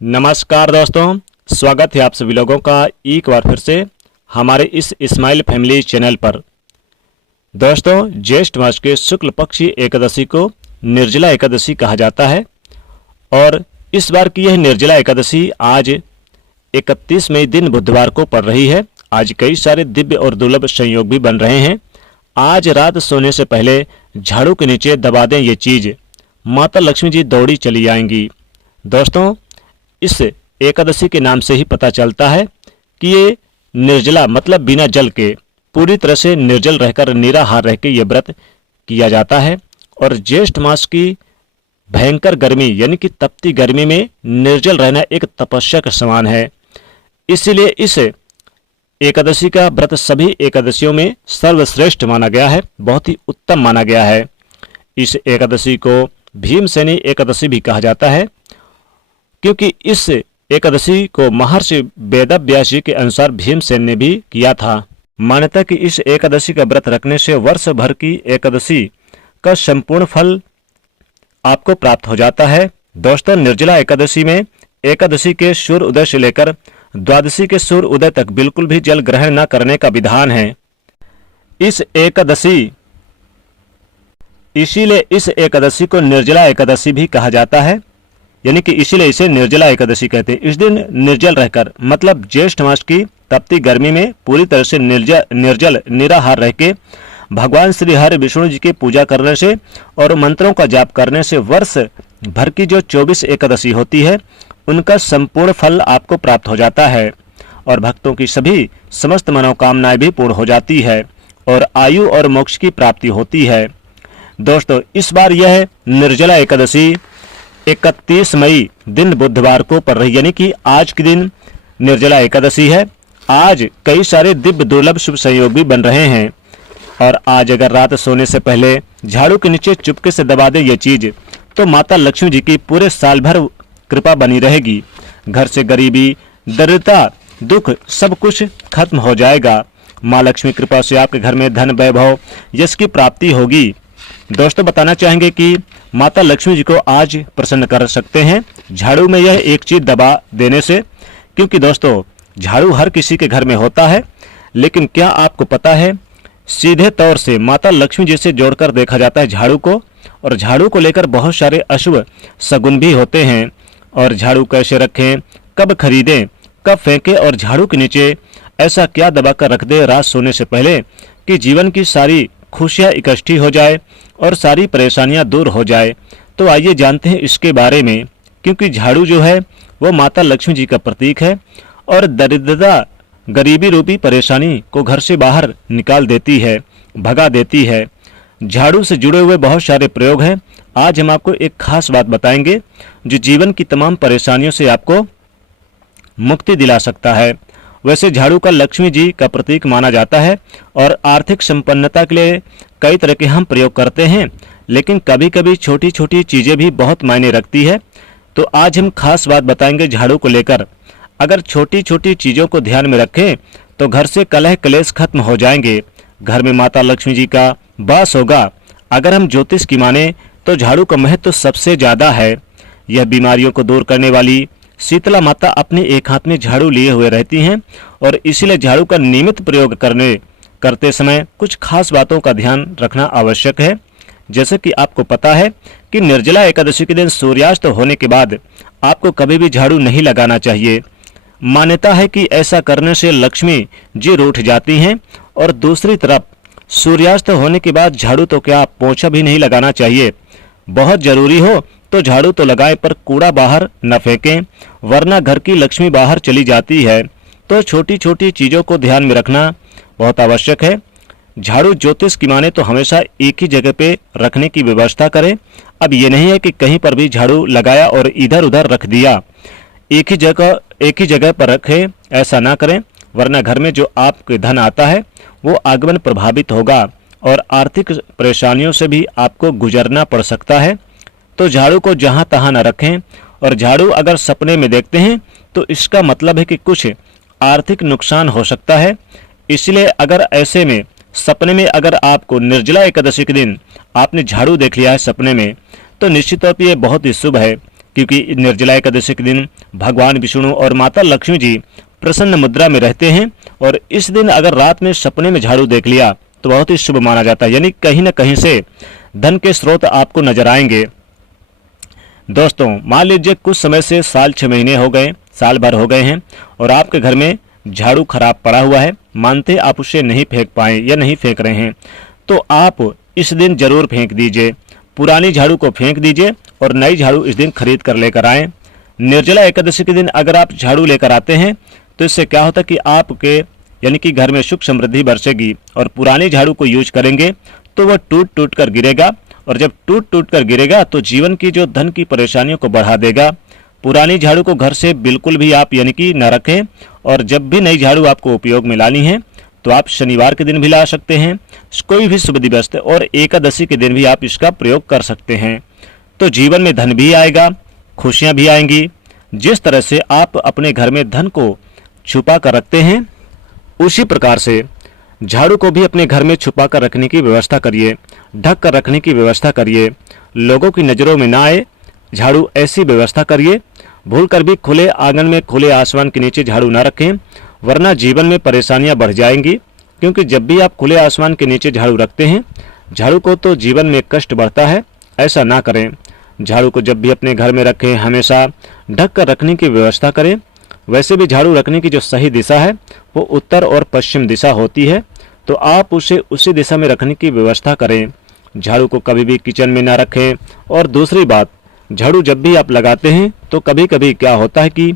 नमस्कार दोस्तों, स्वागत है आप सभी लोगों का एक बार फिर से हमारे इस इस्माइल फैमिली चैनल पर। दोस्तों, ज्येष्ठ मास के शुक्ल पक्षी एकादशी को निर्जला एकादशी कहा जाता है और इस बार की यह निर्जला एकादशी आज 31 मई दिन बुधवार को पड़ रही है। आज कई सारे दिव्य और दुर्लभ संयोग भी बन रहे हैं। आज रात सोने से पहले झाड़ू के नीचे दबा दें ये चीज, माता लक्ष्मी जी दौड़ी चली आएंगी। दोस्तों, इस एकादशी के नाम से ही पता चलता है कि ये निर्जला मतलब बिना जल के, पूरी तरह से निर्जल रहकर, निराहार रह के ये व्रत किया जाता है। और ज्येष्ठ मास की भयंकर गर्मी यानी कि तपती गर्मी में निर्जल रहना एक तपस्या के समान है। इसीलिए इस एकादशी का व्रत सभी एकादशियों में सर्वश्रेष्ठ माना गया है, बहुत ही उत्तम माना गया है। इस एकादशी को भीमसेनी एकादशी भी कहा जाता है, क्योंकि इस एकादशी को महर्षि वेदव्यास जी के अनुसार भीमसेन ने भी किया था। मान्यता कि इस एकादशी का व्रत रखने से वर्ष भर की एकादशी का संपूर्ण फल आपको प्राप्त हो जाता है। दोस्तों, निर्जला एकादशी में एकादशी के सूर्य उदय से लेकर द्वादशी के सूर्य उदय तक बिल्कुल भी जल ग्रहण न करने का विधान है। इसीलिए इस एकादशी को निर्जला एकादशी भी कहा जाता है, यानी कि इसीलिए इसे निर्जला एकादशी कहते हैं। इस दिन निर्जल रहकर मतलब ज्येष्ठ मास की तपती गर्मी में पूरी तरह से निर्जल निराहार रह के भगवान श्री हरि विष्णु जी की पूजा करने से और मंत्रों का जाप करने से वर्ष भर की जो 24 एकादशी होती है उनका संपूर्ण फल आपको प्राप्त हो जाता है और भक्तों की सभी समस्त मनोकामनाएं भी पूर्ण हो जाती है और आयु और मोक्ष की प्राप्ति होती है। दोस्तों, इस बार यह निर्जला एकादशी 31 मई दिन बुधवार को पड़ रही, यानी कि आज के दिन निर्जला एकादशी है। आज कई सारे दिव्य दुर्लभ शुभ संयोग भी बन रहे हैं और आज अगर रात सोने से पहले झाड़ू के नीचे चुपके से दबा दे ये चीज, तो माता लक्ष्मी जी की पूरे साल भर कृपा बनी रहेगी। घर से गरीबी, दरिद्रता, दुख सब कुछ खत्म हो जाएगा। माँ लक्ष्मी कृपा से आपके घर में धन, वैभव, यश की प्राप्ति होगी। दोस्तों, बताना चाहेंगे कि माता लक्ष्मी जी को आज प्रसन्न कर सकते हैं झाड़ू में यह एक चीज दबा देने से, क्योंकि दोस्तों झाड़ू हर किसी के घर में होता है, लेकिन क्या आपको पता है सीधे तौर से माता लक्ष्मी जी से जोड़कर देखा जाता है झाड़ू को, और झाड़ू को लेकर बहुत सारे अशुभ सगुन भी होते हैं। और झाड़ू कैसे रखें, कब खरीदें, कब फेंकें और झाड़ू के नीचे ऐसा क्या दबा कर रख दे रात सोने से पहले कि जीवन की सारी खुशियाँ इकट्ठी हो जाए और सारी परेशानियां दूर हो जाए। तो आइए जानते हैं इसके बारे में, क्योंकि झाड़ू जो है वो माता लक्ष्मी जी का प्रतीक है और दरिद्रता, गरीबी रूपी परेशानी को घर से बाहर निकाल देती है, भगा देती है। झाड़ू से जुड़े हुए बहुत सारे प्रयोग हैं। आज हम आपको एक खास बात बताएंगे जो जीवन की तमाम परेशानियों से आपको मुक्ति दिला सकता है। वैसे झाड़ू का लक्ष्मी जी का प्रतीक माना जाता है और आर्थिक संपन्नता के लिए कई तरह के हम प्रयोग करते हैं, लेकिन कभी कभी छोटी छोटी चीजें भी बहुत मायने रखती है। तो आज हम खास बात बताएंगे झाड़ू को लेकर। अगर छोटी छोटी चीजों को ध्यान में रखें तो घर से कलह क्लेश खत्म हो जाएंगे, घर में माता लक्ष्मी जी का वास होगा। अगर हम ज्योतिष की माने तो झाड़ू का महत्व तो सबसे ज्यादा है। यह बीमारियों को दूर करने वाली शीतला माता अपने एक हाथ में झाड़ू लिए हुए रहती हैं और इसीलिए झाड़ू का नियमित प्रयोग करते समय कुछ खास बातों का ध्यान रखना आवश्यक है। जैसे कि आपको पता है कि निर्जला एकादशी के दिन सूर्यास्त होने के बाद आपको कभी भी झाड़ू नहीं लगाना चाहिए। मान्यता है कि ऐसा करने से लक्ष्मी जी रूठ जाती हैं और दूसरी तरफ सूर्यास्त होने के बाद झाड़ू तो क्या पोंछा भी नहीं लगाना चाहिए। बहुत जरूरी हो तो झाड़ू तो लगाएं, पर कूड़ा बाहर न फेंकें, वरना घर की लक्ष्मी बाहर चली जाती है। तो छोटी छोटी चीज़ों को ध्यान में रखना बहुत आवश्यक है। झाड़ू ज्योतिष की माने तो हमेशा एक ही जगह पे रखने की व्यवस्था करें। अब ये नहीं है कि कहीं पर भी झाड़ू लगाया और इधर उधर रख दिया, एक ही जगह पर रखें, ऐसा ना करें, वरना घर में जो आपके धन आता है वो आगमन प्रभावित होगा और आर्थिक परेशानियों से भी आपको गुजरना पड़ सकता है। तो झाड़ू को जहां तहां न रखें, और झाड़ू अगर सपने में देखते हैं तो इसका मतलब है कि कुछ आर्थिक नुकसान हो सकता है। इसलिए अगर ऐसे में सपने में अगर आपको निर्जला एकादशी के दिन आपने झाड़ू देख लिया है सपने में, तो निश्चित तौर पर यह बहुत ही शुभ है। क्योंकि निर्जला एकादशी के दिन भगवान विष्णु और माता लक्ष्मी जी प्रसन्न मुद्रा में रहते हैं। और इस दिन अगर रात में सपने में झाड़ू देख लिया तो बहुत ही शुभ माना जाता है, यानी कहीं न कहीं से धन के स्रोत आपको नजर आएंगे। दोस्तों, मान लीजिए कुछ समय से साल 6 महीने हो गए, साल भर हो गए हैं और आपके घर में झाड़ू खराब पड़ा हुआ है, मानते आप उसे नहीं फेंक पाए या नहीं फेंक रहे हैं, तो आप इस दिन जरूर फेंक दीजिए। पुरानी झाड़ू को फेंक दीजिए और नई झाड़ू इस दिन खरीद कर लेकर आएं। निर्जला एकादशी के दिन अगर आप झाड़ू लेकर आते हैं तो इससे क्या होता है कि आपके यानी कि घर में सुख समृद्धि बरसेगी। और पुरानी झाड़ू को यूज करेंगे तो वह टूट टूट कर गिरेगा, और जब टूट टूट कर गिरेगा तो जीवन की जो धन की परेशानियों को बढ़ा देगा। पुरानी झाड़ू को घर से बिल्कुल भी आप यानी कि न रखें, और जब भी नई झाड़ू आपको उपयोग में लानी है तो आप शनिवार के दिन भी ला सकते हैं, कोई भी शुभ दिवस और एकादशी के दिन भी आप इसका प्रयोग कर सकते हैं। तो जीवन में धन भी आएगा, खुशियां भी आएंगी। जिस तरह से आप अपने घर में धन को छुपा कर रखते हैं, उसी प्रकार से झाड़ू को भी अपने घर में छुपा कर रखने की व्यवस्था करिए, ढक कर रखने की व्यवस्था करिए, लोगों की नज़रों में ना आए झाड़ू, ऐसी व्यवस्था करिए। भूल कर भी खुले आंगन में खुले आसमान के नीचे झाड़ू ना रखें, वरना जीवन में परेशानियां बढ़ जाएंगी। क्योंकि जब भी आप खुले आसमान के नीचे झाड़ू रखते हैं, झाड़ू को तो जीवन में कष्ट बढ़ता है, ऐसा ना करें। झाड़ू को जब भी अपने घर में रखें, हमेशा ढक कर रखने की व्यवस्था करें। वैसे भी झाड़ू रखने की जो सही दिशा है वो उत्तर और पश्चिम दिशा होती है, तो आप उसे उसी दिशा में रखने की व्यवस्था करें। झाड़ू को कभी भी किचन में ना रखें। और दूसरी बात, झाड़ू जब भी आप लगाते हैं तो कभी कभी क्या होता है कि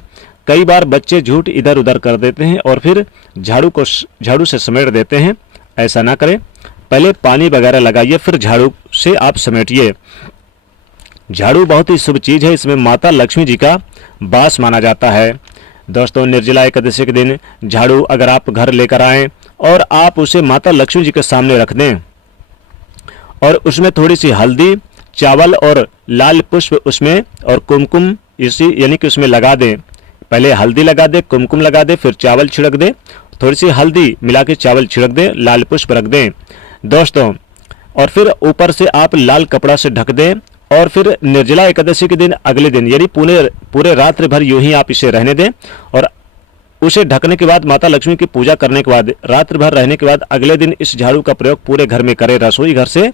कई बार बच्चे झूठ इधर उधर कर देते हैं और फिर झाड़ू से समेट देते हैं। ऐसा ना करें, पहले पानी वगैरह लगाइए फिर झाड़ू से आप समेटिए। झाड़ू बहुत ही शुभ चीज़ है, इसमें माता लक्ष्मी जी का वास माना जाता है। दोस्तों, निर्जला एकादशी के दिन झाड़ू अगर आप घर लेकर आएं और आप उसे माता लक्ष्मी जी के सामने रख दें और उसमें थोड़ी सी हल्दी, चावल और लाल पुष्प उसमें और कुमकुम इसी यानी कि उसमें लगा दें। पहले हल्दी लगा दे, कुमकुम लगा दे, फिर चावल छिड़क दे, थोड़ी सी हल्दी मिला के चावल छिड़क दें, लाल पुष्प रख दें दोस्तों, और फिर ऊपर से आप लाल कपड़ा से ढक दें। और फिर निर्जला एकादशी के दिन अगले दिन यानी पूरे रात्रि भर यूं ही आप इसे रहने दें। और उसे ढकने के बाद माता लक्ष्मी की पूजा करने के बाद रात्रि भर रहने के बाद अगले दिन इस झाड़ू का प्रयोग पूरे घर में करें, रसोई घर से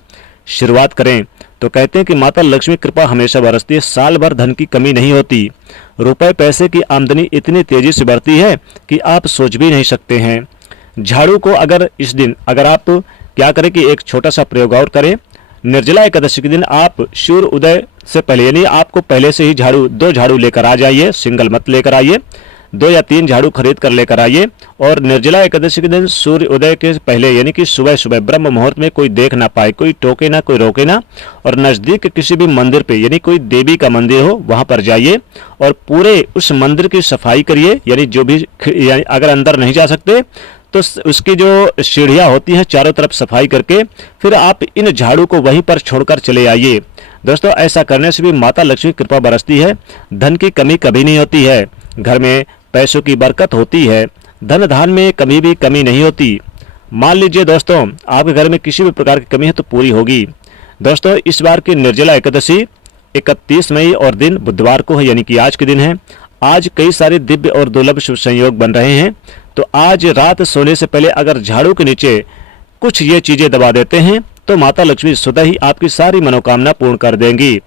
शुरुआत करें। तो कहते हैं कि माता लक्ष्मी कृपा हमेशा बरसती है, साल भर धन की कमी नहीं होती। रुपए पैसे की आमदनी इतनी तेजी से बढ़ती है कि आप सोच भी नहीं सकते हैं। झाड़ू को अगर इस दिन अगर आप क्या करें कि एक छोटा सा प्रयोग और करें। निर्जला एकादशी के दिन आप सूर्य उदय से पहले यानी आपको पहले से ही दो झाड़ू लेकर आ जाइए, सिंगल मत लेकर आइए, 2 या 3 झाड़ू खरीद कर लेकर आइए। और निर्जला एकादशी के दिन सूर्य उदय के पहले यानी कि सुबह सुबह ब्रह्म मुहूर्त में कोई देख ना पाए, कोई टोके ना, कोई रोके ना, और नजदीक किसी भी मंदिर पे यानी कोई देवी का मंदिर हो वहां पर जाइए और पूरे उस मंदिर की सफाई करिए। यानी जो भी यानी अगर अंदर नहीं जा सकते तो उसकी जो सीढ़ियाँ होती हैं चारों तरफ सफाई करके फिर आप इन झाड़ू को वहीं पर छोड़कर चले आइए। दोस्तों, ऐसा करने से भी माता लक्ष्मी कृपा बरसती है, धन की कमी कभी नहीं होती है, घर में पैसों की बरकत होती है, धन धान में कभी भी कमी नहीं होती। मान लीजिए दोस्तों, आपके घर में किसी भी प्रकार की कमी है तो पूरी होगी। दोस्तों, इस बार की निर्जला एकादशी 31 मई और दिन बुधवार को है, यानी कि आज के दिन है। आज कई सारे दिव्य और दुर्लभ शुभ संयोग बन रहे हैं। तो आज रात सोने से पहले अगर झाड़ू के नीचे कुछ ये चीजें दबा देते हैं तो माता लक्ष्मी स्वतः ही आपकी सारी मनोकामना पूर्ण कर देंगी।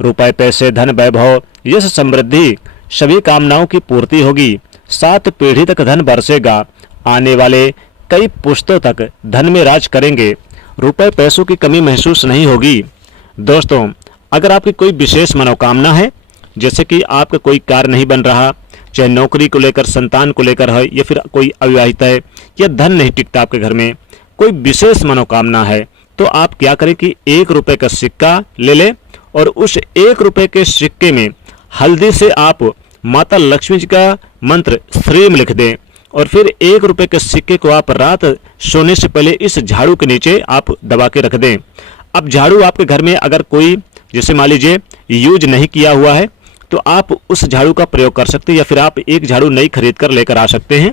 रुपए पैसे, धन वैभव, यश समृद्धि, सभी कामनाओं की पूर्ति होगी। 7 पीढ़ी तक धन बरसेगा। आने वाले कई पुश्तों तक धन में राज करेंगे। रुपए पैसों की कमी महसूस नहीं होगी। दोस्तों, अगर आपकी कोई विशेष मनोकामना है, जैसे कि आपका कोई कार्य नहीं बन रहा, चाहे नौकरी को लेकर, संतान को लेकर है, या फिर कोई अविवाहित है, या धन नहीं टिकता आपके घर में, कोई विशेष मनोकामना है, तो आप क्या करें कि 1 रुपए का सिक्का ले लें और उस 1 रुपए के सिक्के में हल्दी से आप माता लक्ष्मी जी का मंत्र श्रीम लिख दें और फिर 1 रुपए के सिक्के को आप रात सोने से पहले इस झाड़ू के नीचे आप दबा के रख दें। अब झाड़ू आपके घर में अगर कोई जैसे मान लीजिए यूज नहीं किया हुआ है तो आप उस झाड़ू का प्रयोग कर सकते हैं, या फिर आप एक झाड़ू नई खरीद कर लेकर आ सकते हैं।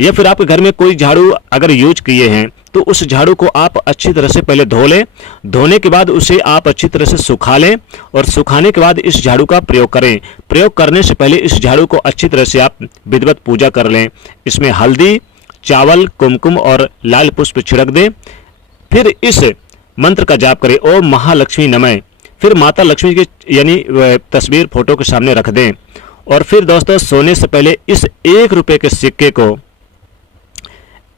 या फिर आपके घर में कोई झाड़ू अगर यूज किए हैं तो उस झाड़ू को आप अच्छी तरह से पहले धो लें। धोने के बाद उसे आप अच्छी तरह से सुखा लें और सुखाने के बाद इस झाड़ू का प्रयोग करें। प्रयोग करने से पहले इस झाड़ू को अच्छी तरह से आप विधिवत पूजा कर लें। इसमें हल्दी, चावल, कुमकुम और लाल पुष्प छिड़क दें। फिर इस मंत्र का जाप करें, ओम महालक्ष्मी नमः। फिर माता लक्ष्मी की यानी तस्वीर फोटो के सामने रख दें। और फिर दोस्तों सोने से पहले इस 1 रुपए के सिक्के को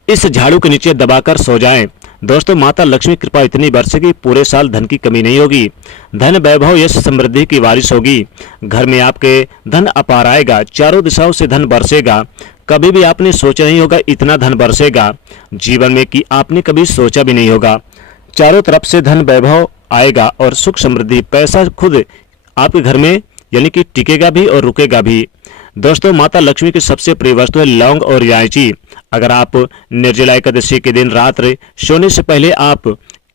इस झाड़ू के नीचे दबाकर सो जाएं। दोस्तों माता लक्ष्मी की कृपा इतनी बरसेगी, पूरे साल धन की कमी नहीं होगी। धन, वैभव, यश, समृद्धि की बारिश होगी। घर में आपके धन अपार आएगा। चारों दिशाओं से धन बरसेगा। कभी भी आपने सोचा नहीं होगा इतना धन बरसेगा जीवन में, कि आपने कभी सोचा भी नहीं होगा। चारों तरफ से धन, वैभव आएगा और सुख समृद्धि, पैसा खुद आपके घर में यानी कि टिकेगा भी और रुकेगा भी। दोस्तों माता लक्ष्मी की सबसे प्रिय वस्तु है लौंग और इलायची। अगर आप निर्जला एकादशी के दिन रात्रि सोने से पहले आप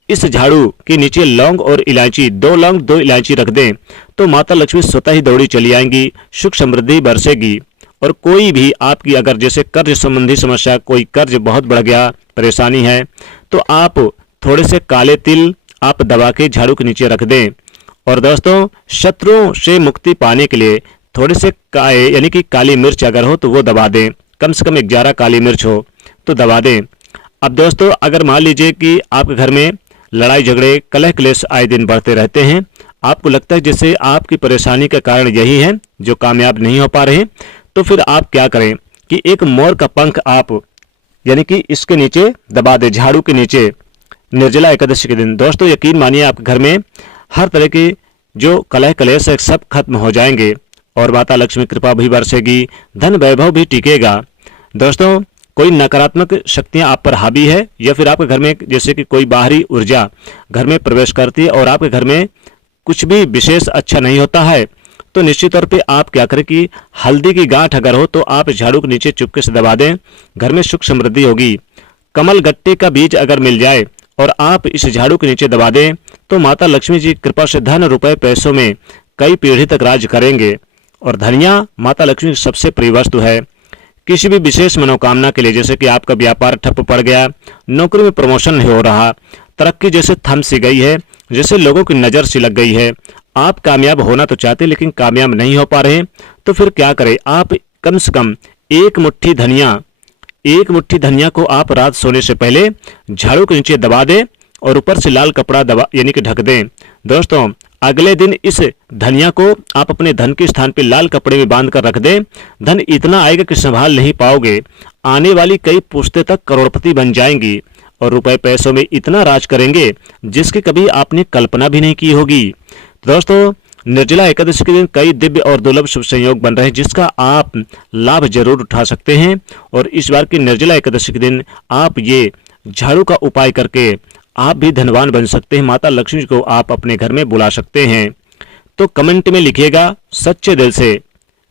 इस झाड़ू के नीचे लौंग और इलायची, 2 लौंग 2 इलायची रख दें तो माता लक्ष्मी स्वतः ही दौड़ी चली आएंगी, सुख समृद्धि बरसेगी। और कोई भी आपकी अगर जैसे कर्ज संबंधी समस्या, कोई कर्ज बहुत बढ़ गया, परेशानी है, तो आप थोड़े से काले तिल आप दबा के झाड़ू के नीचे रख दें। और दोस्तों शत्रुओं से मुक्ति पाने के लिए थोड़े से यानी कि काली मिर्च अगर हो तो वो दबा दें। कम से कम 11 काली मिर्च हो तो दबा दें। अब दोस्तों अगर मान लीजिए कि आपके घर में लड़ाई झगड़े, कलह क्लेश आए दिन बढ़ते रहते हैं, आपको लगता है जैसे आपकी परेशानी का कारण यही है जो कामयाब नहीं हो पा रहे, तो फिर आप क्या करें कि एक मोर का पंख आप यानी कि इसके नीचे दबा दें, झाड़ू के नीचे, निर्जला एकादशी के दिन। दोस्तों यकीन मानिए आपके घर में हर तरह के जो कलह क्लेश है सब खत्म हो जाएंगे और माता लक्ष्मी कृपा भी बरसेगी, धन वैभव भी टिकेगा। दोस्तों कोई नकारात्मक शक्तियां आप पर हावी है या फिर आपके घर में जैसे कि कोई बाहरी ऊर्जा घर में प्रवेश करती है और आपके घर में कुछ भी विशेष अच्छा नहीं होता है, तो निश्चित तौर पे आप क्या करें कि हल्दी की गांठ अगर हो तो आप झाड़ू के नीचे चुपके से दबा दें, घर में सुख समृद्धि होगी। कमल गट्टे का बीज अगर मिल जाए और आप इस झाड़ू के नीचे दबा दें तो माता लक्ष्मी जी की कृपा से धन, रुपए, पैसों में कई पीढ़ी तक राज करेंगे। और धनिया माता लक्ष्मी की सबसे प्रिय वस्तु है। किसी भी विशेष मनोकामना के लिए, जैसे कि आपका व्यापार ठप पड़ गया, नौकरी में प्रमोशन नहीं हो रहा, तरक्की जैसे थम सी गई है, जैसे लोगों की नज़र सी लग गई है, आप कामयाब होना तो चाहते लेकिन कामयाब नहीं हो पा रहे, तो फिर क्या करें, आप कम से कम एक मुट्ठी धनिया को आप रात सोने से पहले झाड़ू के नीचे दबा दें और ऊपर से लाल कपड़ा दबा यानी कि ढक दें। दोस्तों अगले दिन इस धनिया को आप अपने धन के स्थान पे लाल कपड़े में बांध कर रख दें। धन इतना आएगा कि संभाल नहीं पाओगे। आने वाली कई पुश्तें तक करोड़पति बन जाएंगी और रुपए पैसों में इतना राज करेंगे जिसकी कभी आपने कल्पना भी नहीं की होगी। दोस्तों निर्जला एकादशी के दिन कई दिव्य और दुर्लभ शुभ संयोग बन रहे हैं जिसका आप लाभ जरूर उठा सकते हैं। और इस बार की निर्जला एकादशी के दिन आप ये झाड़ू का उपाय करके आप भी धनवान बन सकते हैं। माता लक्ष्मी को आप अपने घर में बुला सकते हैं। तो कमेंट में लिखिएगा सच्चे दिल से,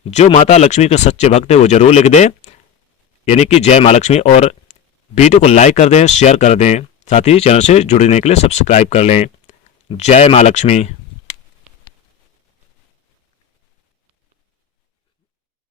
जो माता लक्ष्मी के सच्चे भक्त है वो जरूर लिख दे, यानी कि जय माँ लक्ष्मी। और वीडियो को लाइक कर दें, शेयर कर दें, साथ ही चैनल से जुड़ने के लिए सब्सक्राइब कर लें। जय माँ लक्ष्मी।